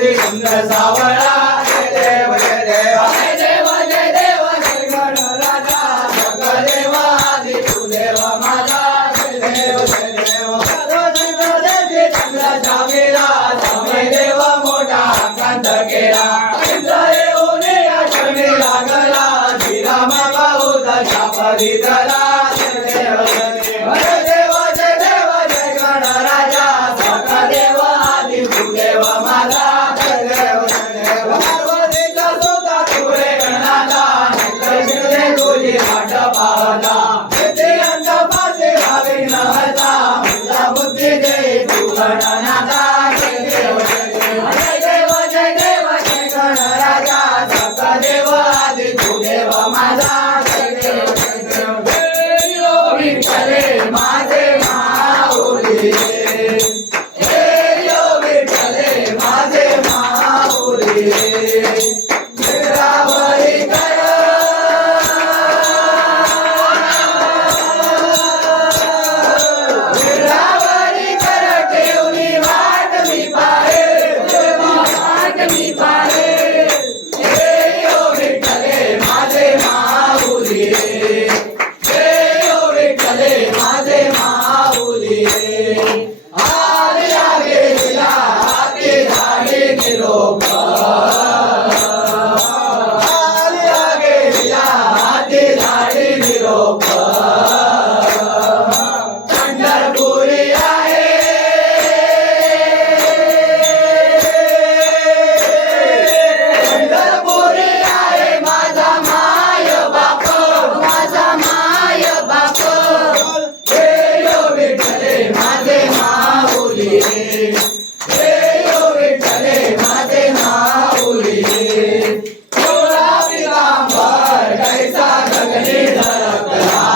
श्रीचंद्र सावळा जय देव जय देव जय देव जय देव जय गणराजा जगदेव आदि कुलदेव माझा जय देव जय देव श्रीचंद्र सावळा समय देव मोठा कांत केला इंद्र येऊन या चरणी लागला श्रीरामा भाऊ दशा परिधला जय देव जय देव जय देव जय देव जय गणराजा जगदेव आदि कुलदेव माझा जय देव जय देव पार्वतीचा सुता तुरे गणनाथा शिरले तुझी वाट पाहता ते अंतपासे भावी नव्हता माझा बुद्धी दे तू गणनाथा जय देव जय देव जय देव जय देव जय गणराजा जगदेव आदि कुलदेव माझा जय देव जय देव जय विठ्ठले माझे माऊली विठ्ठले माझे माऊली विठ्ठलावरी कर विठ्ठलावरी कर ठेवली वाट मी पाहे विठ्ठले माझे माऊली विठ्ठले माझे माऊली आल्या गेला हाती झाली निरोप आल्या गेला हाती झाली निरोप पंढरपुरी आहे पंढरपुरी आहे माझा माय बाप विठ्ठले माझे माऊली विठ्ठले माझे माऊली थोडा पितांबर कैसा गगनी धडकला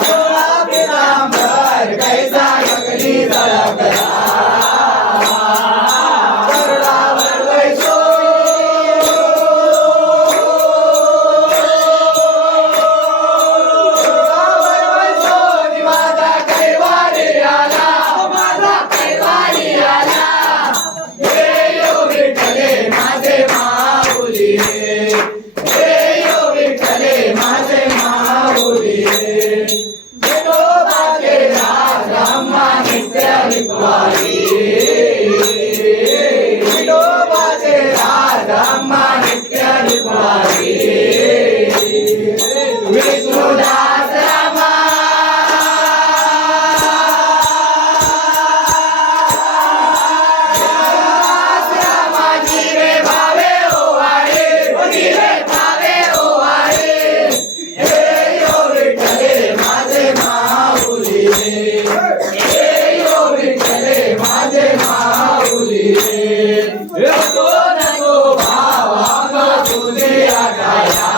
थोडा पितांबर कैसा गगनी धडकला गरुडावर वैसो माझा कैवारी आला हे यो विठ्ठले माझे माऊली हे यो विठ्ठले माझे माऊली विठोबाचे राज ब्रह्मा नित्य विद्वारी विठोबाचे राज ब्रह्मा नित्य विद्वारी विष्णुदास रामा माझी रे भावे ओवाळे हे यो विठ्ठले माझे माऊली हे यो विठ्ठले माझे माऊली नको नको भावांग तुझे आगाया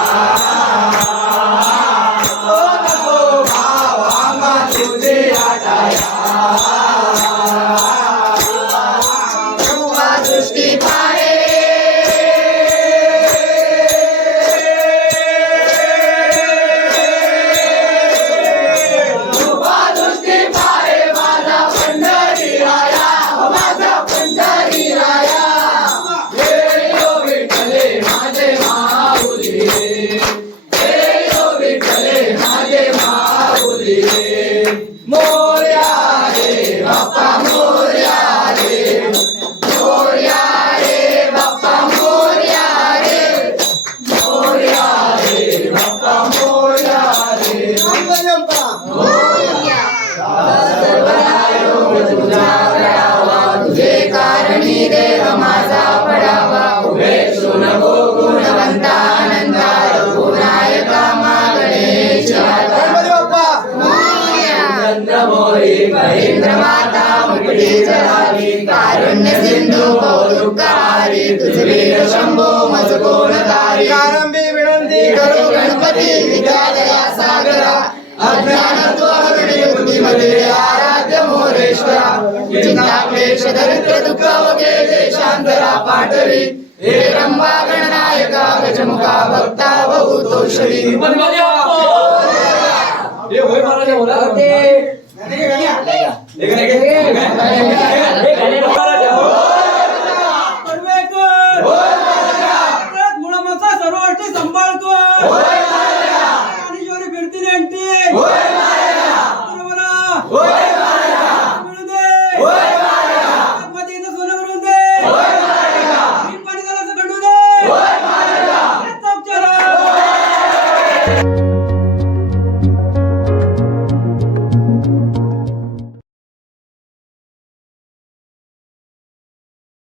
नको भावांग तुझे आगाया दृष्टी पाहे दृष्टी पाहे माझा पंढरी राया हे यो विठ्ठले माझे माऊली हे यो विठ्ठले माझे माऊली मोरया रे बाप्पा मोरया रे बाप्पा मोरया रे बाप्पा मोरया रे तुझा करावा तुझे कारणी देव माझा पडावा उभे नको गुणवंता आनंदा रघुनायका मा गणेश चंद्रमोरी महेंद्र माता मुकुटी जलाली कारुण्य सिंधू कौतुकहारी तुझवीर शंभो मज कोणतारी प्रारंभी विनंती करू गणपती विद्यालया सागरा अज्ञानत्व हरणे बुद्धिमते आराध्य मोरेश्वरा चिंताक्लेश दरिद्र दुःख वगैरे शांतरा पाठवी हे रंभा गणनायका गजमुखा भक्ता बहुतोषरी ये होय महाराज बोला